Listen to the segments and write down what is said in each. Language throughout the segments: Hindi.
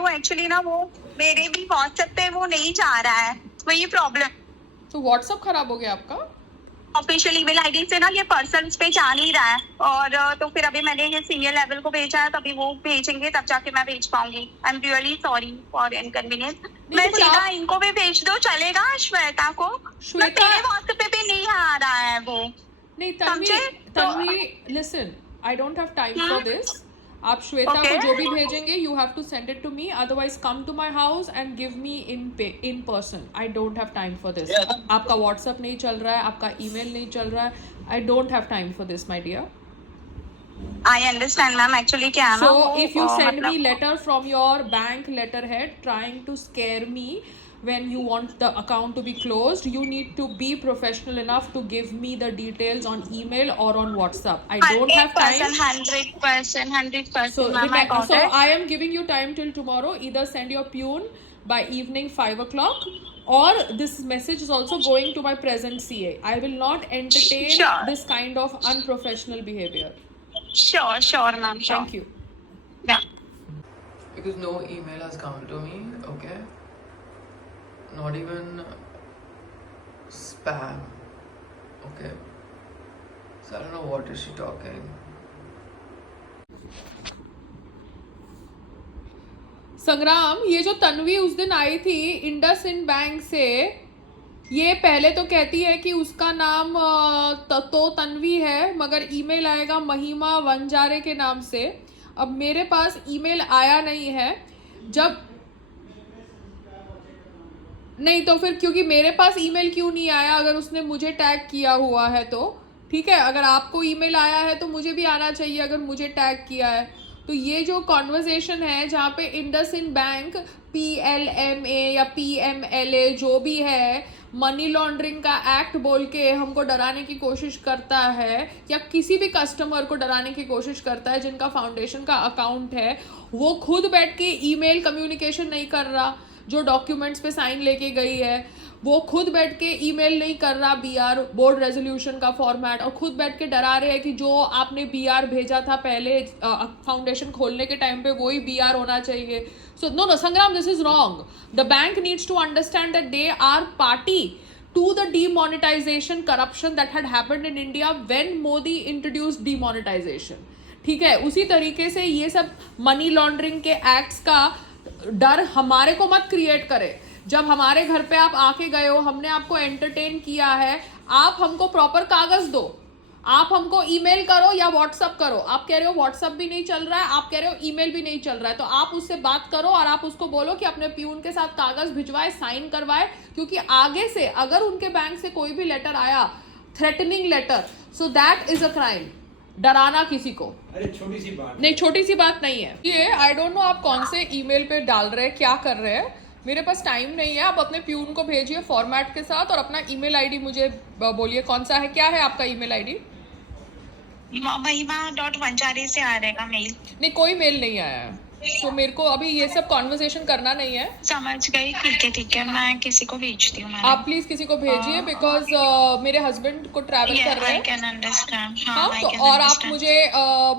हूँ एक्चुअली ना, वो मेरे भी व्हाट्सएप पे वो नहीं जा रहा है, वही प्रॉब्लम। तो व्हाट्सएप खराब हो गया आपका? ऑफिशियल ईमेल आईडी से ना ये पर्सनल पे जा नहीं रहा है, और तो फिर अभी मैंने ये सीनियर लेवल को भेजा है, तभी वो भेजेंगे तब जाके मैं भेज पाऊंगी। I am really sorry for inconvenience. मैं तो सीधा इनको भी भेज दो, चलेगा श्वेता को? श्वेता मेरे व्हाट्सएप पे भी नहीं आ रहा है वो। नहीं Tanvi listen, I don't have time for this. आप श्वेता को जो भी भेजेंगे you have to send it to me, otherwise come to my house and give me in person. I don't have time for this. आपका व्हाट्सएप नहीं चल रहा है, आपका ईमेल नहीं चल रहा है, I don't have time for this my dear. I understand ma'am, actually क्या है ना, so if you send me letter from your bank letterhead trying to scare me when you want the account to be closed, you need to be professional enough to give me the details on email or on WhatsApp. I don't have time. 100%. So I am giving you time till tomorrow. Either send your peon by evening 5 o'clock, or this message is also going to my present CA. I will not entertain this kind of unprofessional behavior. Sure ma'am, sure. Thank you. Yeah. Because no email has come to me, okay? Not even spam, okay? So I don't know what is she talking. संग्राम, ये जो तन्वी उस दिन आई थी इंडसइंड बैंक से, ये पहले तो कहती है कि उसका नाम तो तन्वी है, मगर ईमेल आएगा महिमा वंजारे के नाम से। अब मेरे पास ईमेल आया नहीं है, जब नहीं तो फिर क्योंकि मेरे पास ईमेल क्यों नहीं आया? अगर उसने मुझे टैग किया हुआ है तो ठीक है, अगर आपको ईमेल आया है तो मुझे भी आना चाहिए अगर मुझे टैग किया है। तो ये जो कॉन्वर्जेशन है जहाँ पे इंडसइंड बैंक PLMA या PMLA जो भी है, मनी लॉन्ड्रिंग का एक्ट बोल के हमको डराने की कोशिश करता है, या किसी भी कस्टमर को डराने की कोशिश करता है जिनका फाउंडेशन का अकाउंट है, वो खुद बैठ के ईमेल कम्युनिकेशन नहीं कर रहा, जो डॉक्यूमेंट्स पे साइन लेके गई है वो खुद बैठ के ईमेल नहीं कर रहा BR बोर्ड रेजोल्यूशन का फॉर्मेट, और खुद बैठ के डरा रहे हैं कि जो आपने BR भेजा था पहले फाउंडेशन खोलने के टाइम पे वही BR होना चाहिए। So no Sangram, this is wrong. The bank needs to understand that they are party to the demonetization corruption that had happened in India when Modi introduced demonetization. ठीक है, उसी तरीके से ये सब मनी लॉन्ड्रिंग के एक्ट्स का डर हमारे को मत क्रिएट करे। जब हमारे घर पे आप आके गए हो, हमने आपको एंटरटेन किया है, आप हमको प्रॉपर कागज दो, आप हमको ईमेल करो या व्हाट्सअप करो। आप कह रहे हो व्हाट्सअप भी नहीं चल रहा है, आप कह रहे हो ईमेल भी नहीं चल रहा है, तो आप उससे बात करो और आप उसको बोलो कि अपने प्यून के साथ कागज भिजवाए, साइन करवाए, क्योंकि आगे से अगर उनके बैंक से कोई भी लेटर आया, threatening letter, so that is a crime. डराना किसी को, अरे छोटी सी बात नहीं, छोटी सी बात नहीं है ये। आई डोंट नो आप कौन से ईमेल पे डाल रहे हैं, क्या कर रहे हैं, मेरे पास टाइम नहीं है। आप अपने प्यून को भेजिए फॉर्मेट के साथ और अपना ईमेल आईडी मुझे बोलिए कौन सा है, क्या है आपका ईमेल आईडी? महिमा.वंजारे से आ रहेगा मेल। नहीं, कोई मेल नहीं आया है, तो मेरे को अभी ये सब कॉन्वर्सेशन करना नहीं है। समझ गई, ठीक है, मैं किसी को भेजती हूँ। आप प्लीज किसी को भेजिए, बिकॉज मेरे हस्बैंड को ट्रैवल कर रहे हैं। Can understand. हाँ, तो और आप मुझे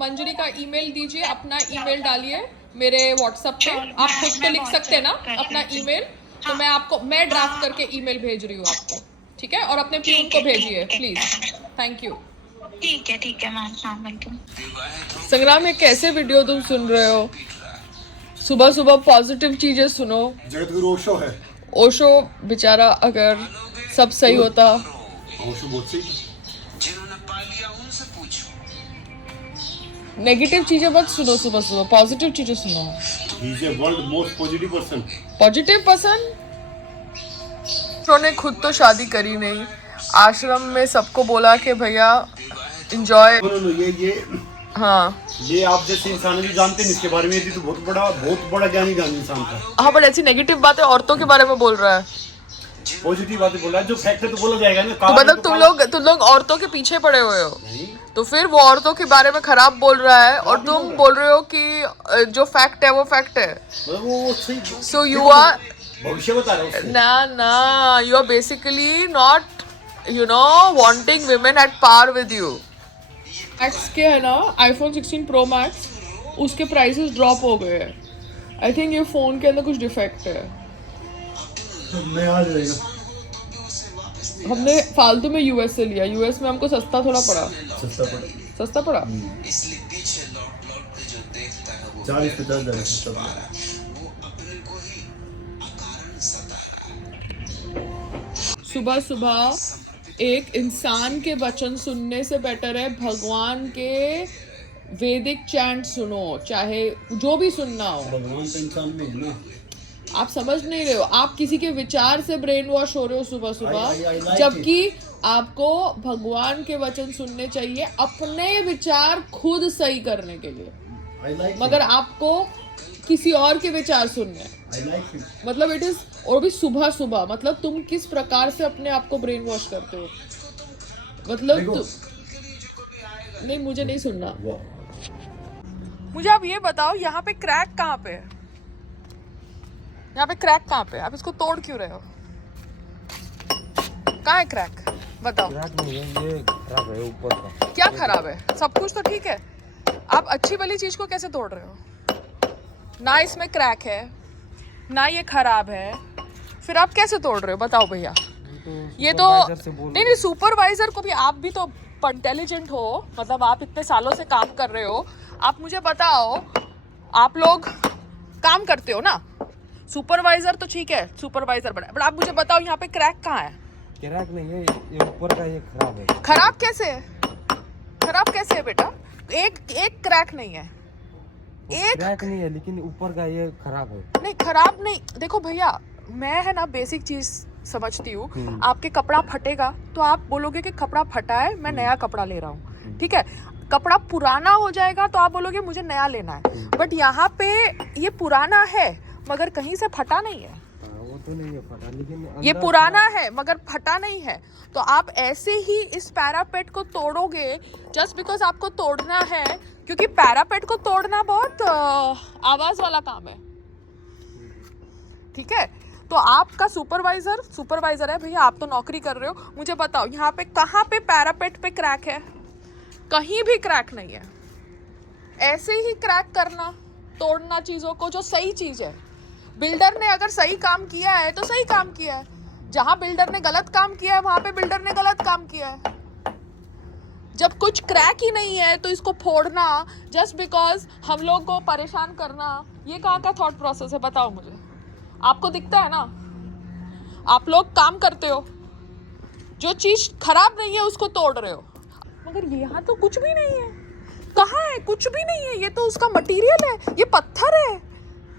मंजरी का ईमेल दीजिए, अपना ईमेल डालिए मेरे व्हाट्सएप पे। आप खुद तो लिख सकते हैं ना अपना ईमेल, तो मैं आपको ड्राफ्ट करके ईमेल भेज रही हूँ आपको, ठीक है? और अपने प्यून को भेजिए प्लीज। Thank you. ठीक है मैम, हाँ वेलकम। संग्राम, ये कैसे वीडियो तुम सुन रहे हो? सुबह सुबह पॉजिटिव चीजें सुनो। जगतगुरु ओशो है। ओशो बेचारा, अगर सब सही होता। ओशो बहुत सही। नेगेटिव चीजें मत सुनो सुबह सुबह, पॉजिटिव चीजें सुनो। He is a world most positive person. Positive person? उन्होंने खुद तो शादी करी नहीं, आश्रम में सबको बोला कि भैया एंजॉय। ये हाँ, ये आप जैसे इंसान जो जानते हैं इसके बारे में, ये तो बहुत बड़ा ज्ञानी इंसान था। हाँ, बट ऐसी नेगेटिव बातें औरतों के बारे में बोल रहा है। पॉजिटिव बातें बोल रहा है, जो फैक्ट है तो बोला जाएगा ना। तो मतलब तुम लोग औरतों के पीछे पड़े हुए हो, तो फिर वो औरतों के बारे में खराब बोल रहा है और तुम बोल रहे हो कि जो फैक्ट है वो फैक्ट है। सो यू आर भविष्य बता रहे हो ना, you are basically not wanting women at par with you. Max के है ना iPhone 16 Pro Max, उसके प्राइसेस ड्रॉप हो गए हैं, आई थिंक ये फोन के अंदर कुछ डिफेक्ट है। मैं आ जाएगा। हमने फालतू में यूएस से लिया, यूएस में हमको सस्ता थोड़ा पड़ा। सस्ता पड़ा। सस्ता पड़ा 40-50 सस्ता पड़ा। सुबह सुबह एक इंसान के वचन सुनने से बेटर है भगवान के वैदिक चैंट सुनो, चाहे जो भी सुनना हो। भगवान तो इंसान में है ना। आप समझ नहीं रहे हो, आप किसी के विचार से ब्रेन वॉश हो रहे हो सुबह I सुबह, like जबकि आपको भगवान के वचन सुनने चाहिए अपने विचार खुद सही करने के लिए, I like मगर आपको किसी और के विचार सुनने हैं। I like it. मतलब इट इज, और भी सुबह सुबह, मतलब तुम किस प्रकार से अपने आप को ब्रेन वॉश करते हो, मतलब देखो। नहीं, मुझे नहीं सुनना। वाह। मुझे आप ये बताओ, यहाँ पे क्रैक कहाँ पे है? यहाँ पे क्रैक कहाँ पे है? आप इसको तोड़ क्यों रहे हो? कहाँ है क्रैक? बताओ। क्रैक नहीं है, ये खराब है ऊपर का। क्या खराब है? सब कुछ तो ठीक है, आप अच्छी वाली चीज को कैसे तोड़ रहे हो? ना इसमें क्रैक है, ना ये खराब है, फिर आप कैसे तोड़ रहे हो? बताओ भैया। ये तो नहीं, सुपरवाइजर को भी, आप भी तो इंटेलिजेंट हो, मतलब आप इतने सालों से काम कर रहे हो, आप मुझे बताओ, आप लोग काम करते हो ना, सुपरवाइजर तो ठीक है, सुपरवाइजर बना, बट आप मुझे बताओ यहाँ पे क्रैक कहाँ है? क्रैक नहीं है, ये ऊपर का ये खराब है। खराब कैसे है? खराब कैसे है बेटा? एक क्रैक नहीं है, एक क्रैक नहीं है, लेकिन ऊपर का ये खराब है। नहीं, खराब नहीं। देखो भैया, मैं है ना बेसिक चीज समझती हूँ। आपके कपड़ा फटेगा तो आप बोलोगे कि कपड़ा फटा है, मैं नया कपड़ा ले रहा हूँ, ठीक है। कपड़ा पुराना हो जाएगा तो आप बोलोगे मुझे नया लेना है, बट यहाँ पे ये पुराना है मगर कहीं से फटा नहीं है। वो तो नहीं है फटा, लेकिन ये अंदर पुराना है मगर फटा नहीं है। तो आप ऐसे ही इस पैरापेट को तोड़ोगे जस्ट बिकॉज आपको तोड़ना है, क्योंकि पैरापेट को तोड़ना बहुत आवाज वाला काम है, ठीक है। तो आपका सुपरवाइजर है भैया, आप तो नौकरी कर रहे हो, मुझे बताओ यहाँ पे कहाँ पे पैरापेट पे क्रैक है? कहीं भी क्रैक नहीं है। ऐसे ही क्रैक करना, तोड़ना चीजों को जो सही चीज है। बिल्डर ने अगर सही काम किया है तो सही काम किया है, जहां बिल्डर ने गलत काम किया है वहां पे बिल्डर ने गलत काम किया है। जब कुछ क्रैक ही नहीं है तो इसको फोड़ना जस्ट बिकॉज हम लोग को परेशान करना, ये कहाँ का थॉट प्रोसेस है? बताओ मुझे। आपको दिखता है ना, आप लोग काम करते हो, जो चीज खराब नहीं है उसको तोड़ रहे हो, मगर यहाँ तो कुछ भी नहीं है। कहाँ है? कुछ भी नहीं है, ये तो उसका मटेरियल है, ये पत्थर है,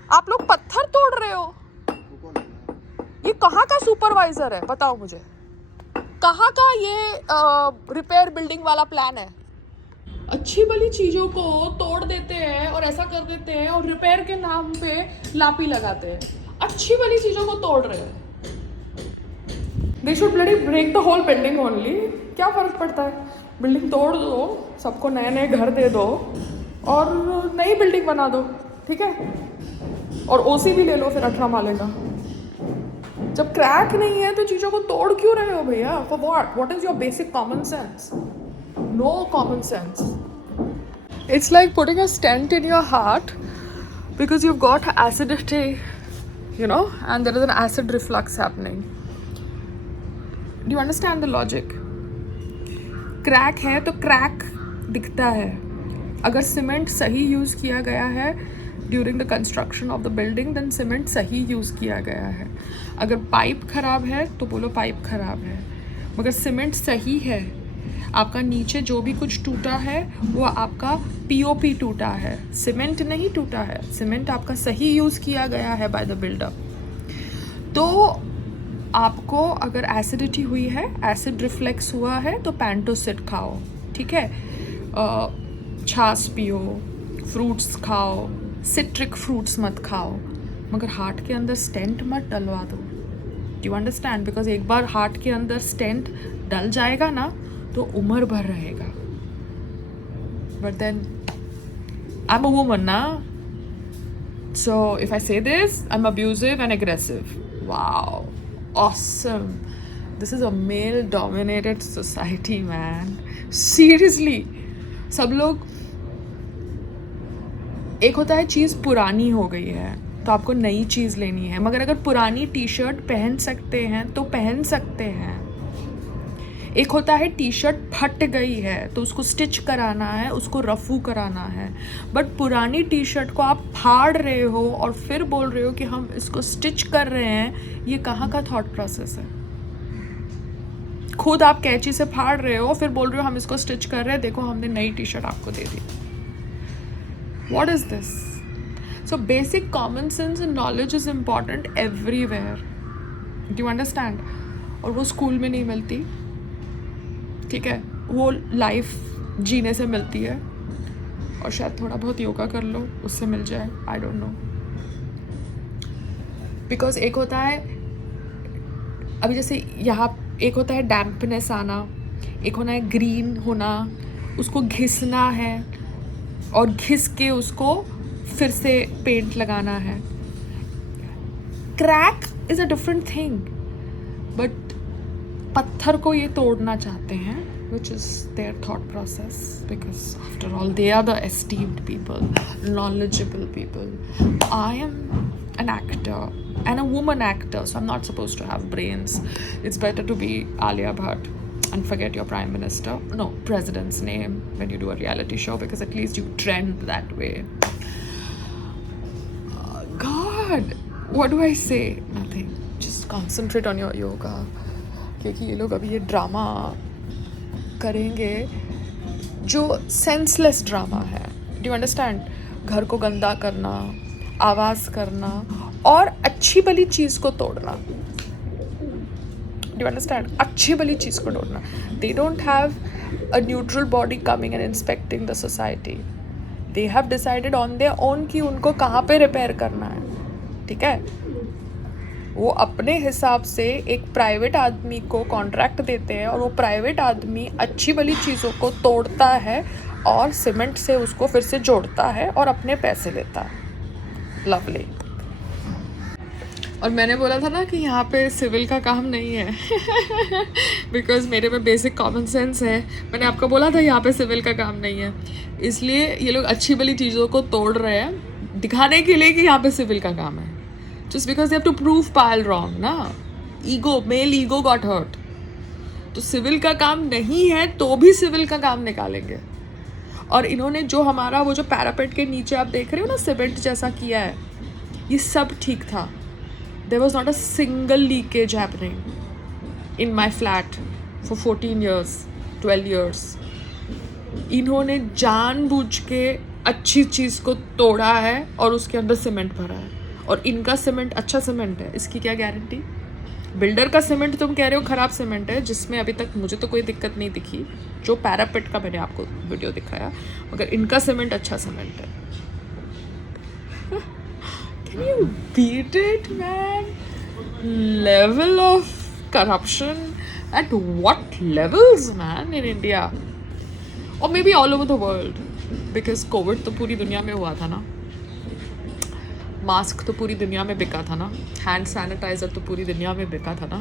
आप लोग पत्थर तोड़ रहे हो। ये कहाँ का सुपरवाइजर है? बताओ मुझे, कहाँ का ये रिपेयर बिल्डिंग वाला प्लान है? अच्छी वाली चीजों को तोड़ देते हैं और ऐसा कर देते हैं और रिपेयर के नाम पे लापी लगाते हैं। अच्छी वाली चीजों को तोड़ रहे हैं। They should bloody break the whole building only। क्या फर्क पड़ता है? बिल्डिंग तोड़ दो, सबको नए नए घर दे दो और नई बिल्डिंग बना दो, ठीक है। और ओसी भी ले लो फिर 18 माले का। जब क्रैक नहीं है तो चीज़ों को तोड़ क्यों रहे हो भैया? For what? What is your basic common sense? No common sense. It's like putting a stent in your heart because you've got acidity, you know, and there is an acid reflux happening. Do you understand the logic? Crack है तो क्रैक दिखता है। अगर सीमेंट सही यूज़ किया गया है during the construction of the building, then cement सही यूज़ किया गया है। अगर पाइप खराब है तो बोलो पाइप खराब है, मगर सीमेंट सही है। आपका नीचे जो भी कुछ टूटा है वो आपका पीओपी टूटा है, सीमेंट नहीं टूटा है। सीमेंट आपका सही यूज़ किया गया है बाय द बिल्डर। तो आपको अगर एसिडिटी हुई है, एसिड रिफ्लेक्स हुआ है तो पैंटोसिड खाओ, ठीक है। छाछ पियो, फ्रूट्स खाओ, सिट्रिक फ्रूट्स मत खाओ, मगर हार्ट के अंदर स्टेंट मत डलवा दो। You understand? बिकॉज एक बार हार्ट के अंदर स्टेंट डल जाएगा ना तो उम्र भर रहेगा। But then I am a woman ना, so if I say this I am abusive and aggressive. Wow, awesome. This is a male dominated society, man. Seriously. सब लोग, एक होता है चीज़ पुरानी हो गई है, तो आपको नई चीज़ लेनी है, मगर अगर पुरानी टी शर्ट पहन सकते हैं तो पहन सकते हैं। एक होता है टी शर्ट फट गई है तो उसको स्टिच कराना है, उसको रफू कराना है, बट पुरानी टी शर्ट को आप फाड़ रहे हो और फिर बोल रहे हो कि हम इसको स्टिच कर रहे हैं, ये कहाँ का थॉट प्रोसेस है? खुद आप कैंची से फाड़ रहे हो फिर बोल रहे हो हम इसको स्टिच कर रहे हैं, देखो हमने नई टी शर्ट आपको दे दी। What is this? So basic common sense and knowledge is important everywhere, do you understand? और वो स्कूल में नहीं मिलती, ठीक है, वो लाइफ जीने से मिलती है, और शायद थोड़ा बहुत योगा कर लो उससे मिल जाए, आई डोंट नो। बिकॉज एक होता है अभी जैसे यहाँ एक होता है डैम्पनेस आना, एक होना है ग्रीन होना, उसको घिसना है और घिस के उसको फिर से पेंट लगाना है। Crack is a different thing, but पत्थर को ये तोड़ना चाहते हैं, which is their thought process, because after all they are the esteemed people, knowledgeable people. I am an actor and a woman actor, so I'm not supposed to have brains. It's better to be Alia Bhatt and forget your prime minister, no, president's name when you do a reality show, because at least you trend that way. God, what do I say? Nothing. Just concentrate on your yoga. क्योंकि ये लोग अभी ये ड्रामा करेंगे जो सेंसलेस ड्रामा है, डू यू अंडरस्टैंड? घर को गंदा करना, आवाज़ करना और अच्छी भली चीज़ को तोड़ना, डू यू अंडरस्टैंड? अच्छी भली चीज़ को तोड़ना। They don't have a neutral body coming and inspecting the society, they have decided on their own कि उनको कहाँ पे रिपेयर करना है, ठीक है? वो अपने हिसाब से एक प्राइवेट आदमी को कॉन्ट्रैक्ट देते हैं और वो प्राइवेट आदमी अच्छी भली चीज़ों को तोड़ता है और सीमेंट से उसको फिर से जोड़ता है और अपने पैसे लेता है। लवली। और मैंने बोला था ना कि यहाँ पे सिविल का काम नहीं है बिकॉज मेरे में बेसिक कॉमन सेंस है। मैंने आपको बोला था यहाँ पे सिविल का काम नहीं है, इसलिए ये लोग अच्छी भली चीज़ों को तोड़ रहे हैं दिखाने के लिए कि यहाँ पे सिविल का काम है, just because they have to prove Payal wrong ना। Ego, male ego got hurt. तो सिविल का काम नहीं है तो भी सिविल का काम निकालेंगे। और इन्होंने जो हमारा वो जो पैरापेट के नीचे आप देख रहे हो ना सीमेंट जैसा किया है, ये सब ठीक था। There was not a single leakage happening in my flat for 14 years 12 years। इन्होंने जानबूझ के अच्छी चीज़ को तोड़ा है और उसके अंदर सीमेंट भरा है, और इनका सीमेंट अच्छा सीमेंट है, इसकी क्या गारंटी? बिल्डर का सीमेंट तुम कह रहे हो ख़राब सीमेंट है, जिसमें अभी तक मुझे तो कोई दिक्कत नहीं दिखी, जो पैरापेट का मैंने आपको वीडियो दिखाया, मगर इनका सीमेंट अच्छा सीमेंट है। Can you beat it man? Level of corruption at what levels man in India, और may be all over the world, because covid तो पूरी दुनिया में हुआ था ना, मास्क तो पूरी दुनिया में बिका था ना, हैंड सैनिटाइज़र तो पूरी दुनिया में बिका था ना।